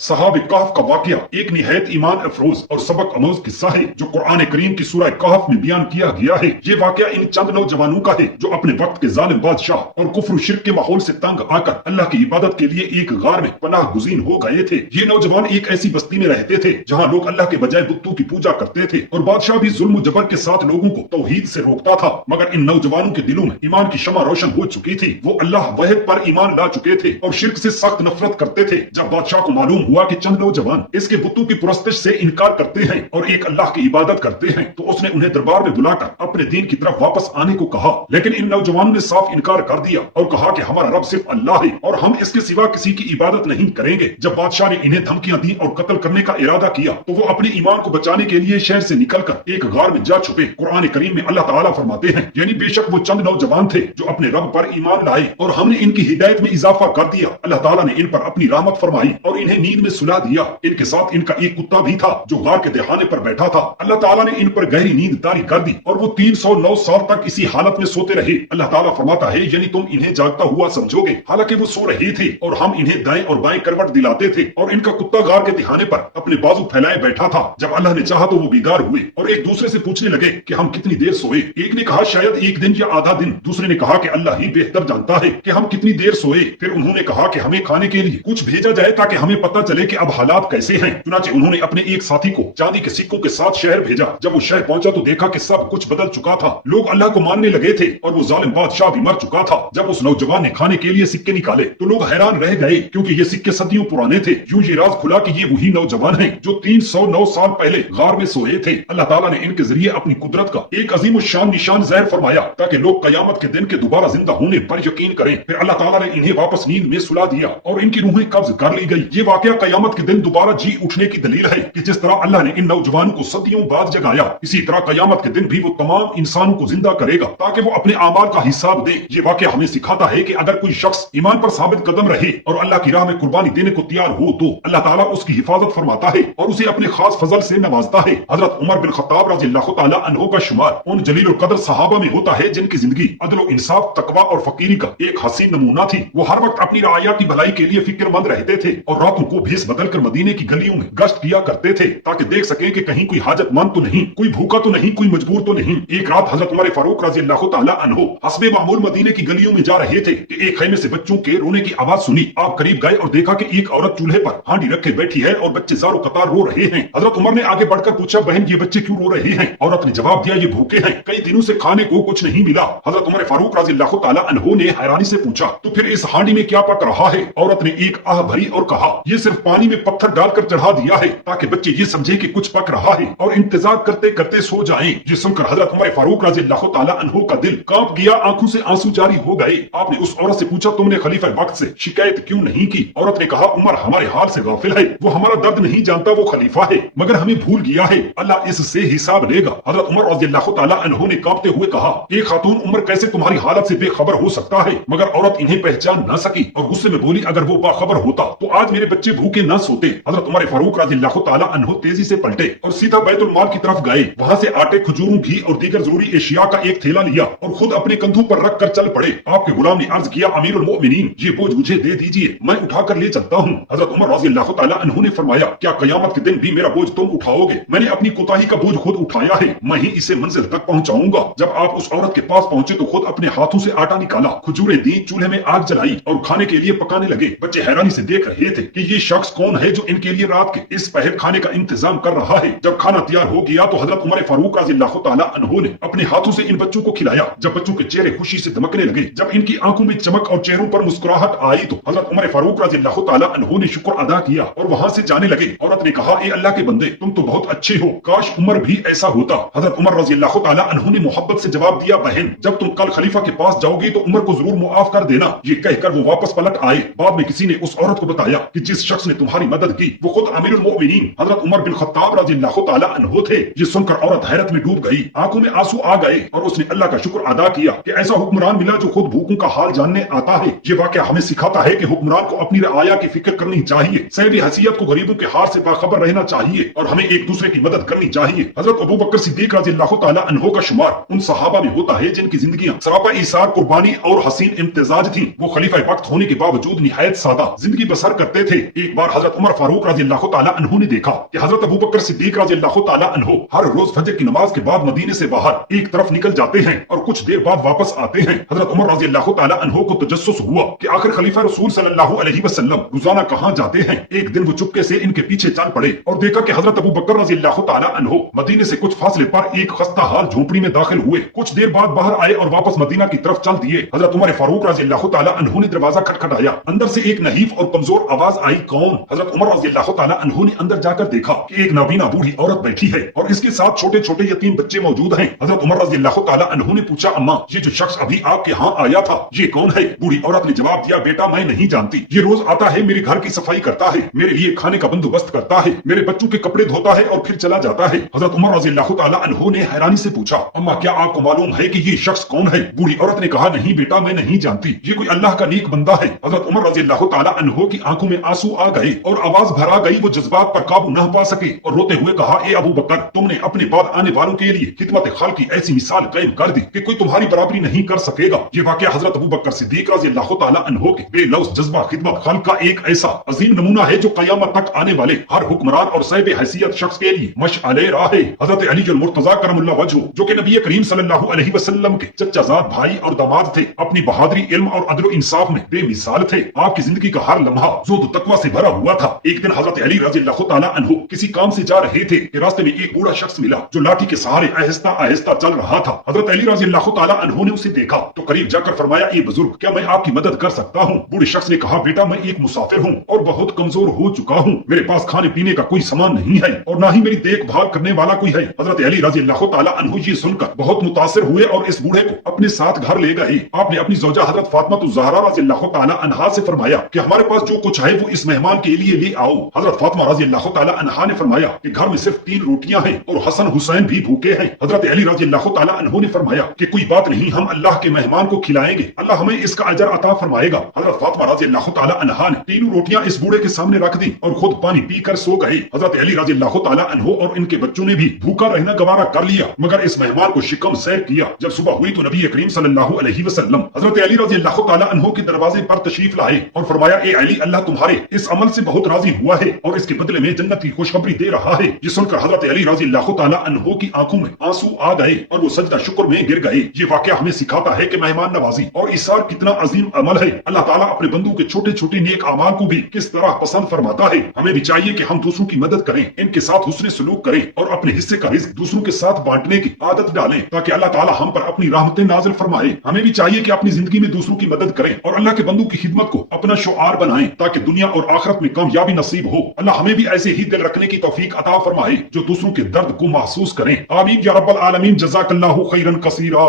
صحاب کہف کا واقعہ ایک نہایت ایمان افروز اور سبق آموز قصہ ہے جو قرآن کریم کی سورہ کہف میں بیان کیا گیا ہے۔ یہ واقعہ ان چند نوجوانوں کا ہے جو اپنے وقت کے ظالم بادشاہ اور کفر و شرک کے ماحول سے تنگ آ کر اللہ کی عبادت کے لیے ایک غار میں پناہ گزین ہو گئے تھے۔ یہ نوجوان ایک ایسی بستی میں رہتے تھے جہاں لوگ اللہ کے بجائے بتوں کی پوجا کرتے تھے اور بادشاہ بھی ظلم و جبر کے ساتھ لوگوں کو توحید سے روکتا تھا، مگر ان نوجوانوں کے دلوں میں ایمان کی شمع روشن ہو چکی تھی۔ وہ اللہ واحد پر ایمان لا چکے تھے اور شرک سے سخت نفرت کرتے تھے۔ جب بادشاہ کو معلوم ہوا کہ چند نوجوان اس کے بتوں کی پرستش سے انکار کرتے ہیں اور ایک اللہ کی عبادت کرتے ہیں تو اس نے انہیں دربار میں بلا کر اپنے دین کی طرف واپس آنے کو کہا، لیکن ان نوجوانوں نے صاف انکار کر دیا اور کہا کہ ہمارا رب صرف اللہ ہے اور ہم اس کے سوا کسی کی عبادت نہیں کریں گے۔ جب بادشاہ نے انہیں دھمکیاں دی اور قتل کرنے کا ارادہ کیا تو وہ اپنے ایمان کو بچانے کے لیے شہر سے نکل کر ایک غار میں جا چھپے۔ قرآن کریم میں اللہ تعالیٰ فرماتے ہیں، یعنی بے شک وہ چند نوجوان تھے جو اپنے رب پر ایمان لائے اور ہم نے ان کی ہدایت میں اضافہ کر دیا۔ اللہ تعالیٰ نے ان پر اپنی رحمت فرمائی اور انہیں نیند میں سلا دیا۔ ان کے ساتھ ان کا ایک کتا بھی تھا جو غار کے دہانے پر بیٹھا تھا۔ اللہ تعالیٰ نے ان پر گہری نیند طاری کر دی اور وہ 309 سال تک اسی حالت میں سوتے رہے۔ اللہ تعالیٰ فرماتا ہے، یعنی تم انہیں جاگتا ہوا سمجھو گے حالانکہ وہ سو رہے تھے اور ہم انہیں دائیں اور بائیں کروٹ دلاتے تھے، اور ان کا کتا غار کے دہانے پر اپنے بازو پھیلائے بیٹھا تھا۔ جب اللہ نے چاہا تو وہ بیدار ہوئے اور ایک دوسرے سے پوچھنے لگے کہ ہم کتنی دیر سوئے۔ ایک نے کہا شاید ایک دن یا آدھا دن، دوسرے نے کہا کہ اللہ ہی بہتر جانتا ہے کہ ہم کتنی دیر سوئے۔ پھر انہوں نے کہا کہ ہمیں کھانے کے لیے کچھ بھیجا جائے تاکہ ہمیں پتہ چلے کہ اب حالات کیسے ہیں۔ چنانچہ انہوں نے اپنے ایک ساتھی کو چاندی کے سکوں کے ساتھ شہر بھیجا۔ جب وہ شہر پہنچا تو دیکھا کہ سب کچھ بدل چکا تھا، لوگ اللہ کو ماننے لگے تھے اور وہ ظالم بادشاہ بھی مر چکا تھا۔ جب اس نوجوان نے کھانے کے لیے سکے نکالے تو لوگ حیران رہ گئے کیونکہ یہ سکے صدیوں پرانے تھے۔ یوں یہ راز کھلا کہ یہ وہی نوجوان ہیں جو 309 سال پہلے غار میں سوئے تھے۔ اللہ تعالیٰ نے ان کے ذریعے اپنی قدرت کا ایک عظیم الشان نشان ظاہر فرمایا تاکہ لوگ قیامت کے دن کے دوبارہ زندہ ہونے پر یقین کریں۔ پھر اللہ تعالیٰ نے انہیں واپس نیند میں سلا دیا اور ان کی روحیں قبض کر لی گئی۔ یہ واقعہ قیامت کے دن دوبارہ جی اٹھنے کی دلیل ہے کہ جس طرح اللہ نے ان نوجوانوں کو صدیوں بعد جگایا، اسی طرح قیامت کے دن بھی وہ تمام انسانوں کو زندہ کرے گا تاکہ وہ اپنے اعمال کا حساب دے۔ یہ واقعہ ہمیں سکھاتا ہے کہ اگر کوئی شخص ایمان پر ثابت قدم رہے اور اللہ کی راہ میں قربانی دینے کو تیار ہو تو اللہ تعالیٰ اس کی حفاظت فرماتا ہے اور اسے اپنے خاص فضل سے نوازتا ہے۔ حضرت عمر بن خطاب رضی اللہ تعالیٰ عنہ کا شمار ان جلیل القدر صحابہ میں ہوتا ہے جن کی زندگی عدل و انصاف، تقوی اور فقیری کا ایک حسین نمونہ تھی۔ وہ ہر وقت اپنی رعایا کی بھلائی کے لیے فکر مند رہتے تھے اور راتوں کو بھیس بدل کر مدینے کی گلیوں میں گشت کیا کرتے تھے تاکہ دیکھ سکیں کہ کہیں کوئی حاجت مند تو نہیں، کوئی بھوکا تو نہیں، کوئی مجبور تو نہیں۔ ایک رات حضرت عمر فاروق رضی اللہ تعالیٰ عنہ حسب معمول مدینے کی گلیوں میں جا رہے تھے کہ ایک خیمے سے بچوں کے رونے کی آواز سنی۔ آپ قریب گئے اور دیکھا کہ ایک عورت چولہے پر ہانڈی رکھے بیٹھی ہے اور بچے زارو قطار رو رہے ہیں۔ حضرت عمر نے آگے بڑھ کر پوچھا، بہن یہ بچے کیوں رو رہے ہیں؟ عورت نے جواب دیا، یہ بھوکے ہیں، کئی دنوں سے کھانے کو کچھ نہیں ملا۔ حضرت عمر فاروق رضی اللہ تعالیٰ عنہ نے حیرانی سے پوچھا، تو پھر اس ہانڈی میں کیا پک رہا ہے؟ عورت نے ایک آہ بھری اور کہا، یہ صرف پانی میں پتھر ڈال کر چڑھا دیا ہے تاکہ بچے یہ سمجھے کہ کچھ پک رہا ہے اور انتظار کرتے کرتے سو جائیں۔ یہ سن کر حضرت عمر فاروق رضی اللہ تعالیٰ عنہ کا دل کانپ گیا، آنکھوں سے آنسو جاری ہو گئے۔ آپ نے اس عورت سے پوچھا، تم نے خلیفہ وقت سے شکایت کیوں نہیں کی؟ عورت نے کہا، عمر ہمارے حال سے غافل ہے، وہ ہمارا درد نہیں جانتا، وہ خلیفہ ہے مگر ہمیں بھول گیا ہے، اللہ اس سے حساب لے گا۔ حضرت عمر رضی اللہ تعالیٰ عنہ نے کانپتے ہوئے کہا، ایک خاتون عمر کیسے تمہاری حالت سے بے خبر ہو سکتا ہے؟ مگر عورت انہیں پہچان نہ سکی اور غصے میں بولی، اگر وہ باخبر ہوتا تو آج میرے بچے بھوکے نہ سوتے۔ حضرت عمر فاروق رضی اللہ تعالیٰ عنہ تیزی سے پلٹے اور سیدھا بیت المال کی طرف گئے۔ وہاں سے آٹے، کھجوروں، گھی اور دیگر ضروری اشیاء کا ایک تھیلا لیا اور خود اپنے کندھوں پر رکھ کر چل پڑے۔ آپ کے غلام نے عرض کیا، امیر المؤمنین یہ بوجھ مجھے دے دیجیے، میں اٹھا کر لے چلتا ہوں۔ حضرت عمر رضی اللہ تعالیٰ عنہ نے فرمایا، کیا قیامت کے دن بھی میرا بوجھ تم اٹھاؤ گے؟ میں نے اپنی کوتاہی کا بوجھ خود اٹھایا ہے، میں ہی اسے منزل تک پہنچاؤں گا۔ جب آپ اس عورت کے پاس پہنچے تو خود اپنے ہاتھوں سے آٹا نکالا، کھجوریں دی، چولہے میں آگ جلائی اور کھانے کے لیے پکانے لگے۔ بچے حیرانی سے دیکھ رہے تھے کہ یہ شخص کون ہے جو ان کے لیے رات کے اس پہر کھانے کا انتظام کر رہا ہے۔ جب کھانا تیار ہو گیا تو حضرت عمر فاروق رضی اللہ تعالیٰ عنہ نے اپنے ہاتھوں سے ان بچوں کو کھلایا۔ جب بچوں کے چہرے خوشی سے دمکنے لگے، جب ان کی آنکھوں میں چمک اور چہروں پر مسکراہٹ آئی تو حضرت عمر فاروق رضی اللہ تعالیٰ عنہ نے شکر ادا کیا اور وہاں سے جانے لگے۔ عورت نے کہا، اے اللہ کے بندے، تم تو بہت اچھے ہو، کاش عمر بھی ایسا ہوتا۔ حضرت عمر رضی اللہ تعالیٰ عنہ نے محبت سے جواب دیا، بہن جب تم کل خلیفہ کے پاس جاؤ گی تو عمر کو ضرور معاف کر دینا۔ یہ کہہ کر وہ واپس پلٹ آئے۔ بعد میں کسی نے اس عورت کو بتایا کہ جس شخص نے تمہاری مدد کی وہ خود امیر المؤمنین حضرت عمر بن خطاب رضی اللہ تعالیٰ عنہ تھے۔ یہ سن کر عورت حیرت میں ڈوب گئی، آنکھوں میں آنسو آ گئے اور اس نے اللہ کا شکر ادا کیا کہ ایسا حکمران ملا جو خود بھوکوں کا حال جاننے آتا ہے۔ یہ واقعہ ہمیں سکھاتا ہے کہ حکمران کو اپنی رعایا کی فکر کرنی چاہیے، صاحب حیثیت کو غریبوں کے حال سے باخبر رہنا چاہیے اور ہمیں ایک دوسرے کی مدد کرنی چاہیے۔ حضرت ابو بکر صدیق رضی اللہ تعالیٰ عنہ کا شمار ان صحابہ میں ہوتا ہے جن کی زندگیاں سراپا ایثار، قربانی اور حسین امتزاج تھیں۔ وہ خلیفہ وقت ہونے کے باوجود نہایت سادہ زندگی بسر کرتے تھے، ایک بار حضرت عمر فاروق رضی اللہ تعالیٰ عنہ نے دیکھا کہ حضرت ابو بکر صدیق رضی اللہ تعالیٰ عنہ ہر روز فجر کی نماز کے بعد مدینے سے باہر ایک طرف نکل جاتے ہیں اور کچھ دیر بعد واپس آتے ہیں۔ حضرت عمر رضی اللہ تعالیٰ عنہ کو تجسس ہوا کہ آخر خلیفہ رسول صلی اللہ علیہ وسلم روزانہ کہاں جاتے ہیں۔ ایک دن وہ چپکے سے ان کے پیچھے چل پڑے اور دیکھا کہ حضرت ابو بکر رضی اللہ تعالیٰ عنہ مدینے سے کچھ فاصلے پر ایک خستہ حال جھونپڑی میں داخل ہوئے۔ کچھ دیر بعد باہر آئے اور واپس مدینہ کی طرف چل دیے۔ حضرت عمر فاروق رضی اللہ تعالیٰ عنہ نے دروازہ کھٹکھٹایا، اندر سے ایک نحیف اور کمزور آواز آئی، کون؟ حضرت عمر رضی اللہ تعالیٰ عنہ نے اندر جا کر دیکھا کہ ایک نابینا بوڑھی عورت بیٹھی ہے اور اس کے ساتھ چھوٹے چھوٹے یتیم بچے موجود ہیں۔ حضرت عمر رضی اللہ تعالیٰ عنہ نے پوچھا، اماں یہ جو شخص ابھی آپ کے ہاں آیا تھا یہ کون ہے؟ بوڑھی عورت نے جواب دیا، بیٹا میں نہیں جانتی، یہ روز آتا ہے، میرے گھر کی صفائی کرتا ہے، میرے لیے کھانے کا بندوبست کرتا ہے، میرے بچوں کے کپڑے دھوتا ہے اور پھر چلا جاتا ہے۔ حضرت عمر رضی اللہ تعالیٰ عنہ نے حیرانی سے پوچھا، اماں کیا آپ کو معلوم ہے کہ یہ شخص کون ہے؟ بوڑھی عورت نے کہا، نہیں بیٹا میں نہیں جانتی، یہ کوئی اللہ کا نیک بندہ ہے۔ حضرت عمر رضی اللہ تعالیٰ عنہ کی آنکھوں میں آنسو آ گئے اور آواز بھرا گئی، وہ جذبات پر قابو نہ پا سکے اور روتے ہوئے کہا، اے ابو بکر تم نے اپنے بعد آنے والوں کے لیے خدمت خلق کی ایسی مثال قائم کر دی کہ کوئی تمہاری برابری نہیں کر سکے گا۔ یہ واقعہ حضرت ابو بکر صدیق رضی اللہ تعالیٰ عنہ کے بے لوث جذبہ خدمت خلق کا ایک ایسا عظیم نمونہ ہے جو قیامت تک آنے والے ہر حکمران اور صاحب حیثیت شخص کے لیے مشعل راہ ہے۔ حضرت علی المرتضیٰ کرم اللہ وجہہ جو کہ نبی کریم صلی اللہ علیہ وسلم کے چچا زاد بھائی اور داماد تھے، اپنی بہادری، علم اور عدل و انصاف میں بے مثال تھے۔ آپ کی زندگی کا ہر لمحہ زہد و تقویٰ سے بھرا ہوا تھا۔ ایک دن حضرت علی رضی اللہ تعالیٰ عنہ کسی کام سے جا رہے تھے کہ راستے میں ایک بوڑھا شخص ملا جو لاٹھی کے سہارے آہستہ آہستہ چل رہا تھا۔ حضرت علی رضی اللہ تعالیٰ عنہ نے اسے دیکھا تو قریب جا کر فرمایا، اے بزرگ کیا میں آپ کی مدد کر سکتا ہوں؟ بوڑھے شخص نے کہا، بیٹا میں ایک مسافر ہوں اور بہت کمزور ہو چکا ہوں، میرے پاس کھانے پینے کا کوئی سامان نہیں ہے اور نہ ہی میری دیکھ بھال کرنے والا کوئی ہے۔ حضرت علی رضی اللہ تعالیٰ عنہ یہ سن کر بہت متاثر ہوئے اور اس بوڑھے کو اپنے ساتھ گھر لے گئے۔ آپ نے اپنی زوجہ حضرت فاطمہ الزہرا رضی اللہ تعالیٰ عنہا سے فرمایا کہ ہمارے پاس جو کچھ ہے وہ اس مہمان کے لیے لے آؤ۔ حضرت فاطمہ رضی اللہ تعالیٰ عنہا نے فرمایا کہ گھر میں صرف 3 روٹیاں ہیں اور حسن حسین بھی بھوکے ہیں۔ حضرت علی رضی اللہ تعالیٰ عنہ نے فرمایا کہ کوئی بات نہیں، ہم اللہ کے مہمان کو کھلائیں گے، اللہ ہمیں اس کا اجر عطا فرمائے گا۔ حضرت فاطمہ رضی اللہ تعالیٰ عنہا نے 3 روٹیاں اس بوڑھے کے سامنے رکھ دی اور خود پانی پی کر سو گئے۔ حضرت علی رضی اللہ تعالیٰ عنہ اور ان کے بچوں نے بھی بھوکا رہنا گوارا کر لیا، مگر اس مہمان کو شکم سیر کیا۔ جب صبح ہوئی تو نبی کریم صلی اللہ علیہ وسلم حضرت علی رضی اللہ تعالیٰ عنہ کے دروازے پر تشریف لائے اور فرمایا، اے علی اللہ تمہارے اس عمل سے بہت راضی ہوا ہے اور اس کے بدلے میں جنت کی خوشخبری دے رہا ہے۔ یہ سن کر حضرت علی رضی اللہ تعالیٰ عنہ کی آنکھوں میں آنسو آ گئے اور وہ سجدہ شکر میں گر گئے۔ یہ واقعہ ہمیں سکھاتا ہے کہ مہمان نوازی اور ایثار کتنا عظیم عمل ہے۔ اللہ تعالیٰ اپنے بندوں کے چھوٹے چھوٹے نیک اعمال کو بھی کس طرح پسند فرماتا ہے۔ ہمیں بھی چاہیے کہ ہم دوسروں کی مدد کریں، ان کے ساتھ حسن سلوک کریں اور اپنے حصے کا رزق دوسروں کے ساتھ بانٹنے کی عادت ڈالیں تاکہ اللہ تعالیٰ ہم پر اپنی رحمتیں نازل فرمائے۔ ہمیں بھی چاہیے کہ اپنی زندگی میں دوسروں کی مدد کریں اور اللہ کے بندوں کی خدمت کو اپنا شعار بنائیں تاکہ دنیا اور آخرت میں کامیابی نصیب ہو۔ اللہ ہمیں بھی ایسے ہی دل رکھنے کی توفیق عطا فرمائے جو دوسروں کے درد کو محسوس کریں۔ آمین یا رب العالمین۔ جزاک اللہ خیرا کثیرا۔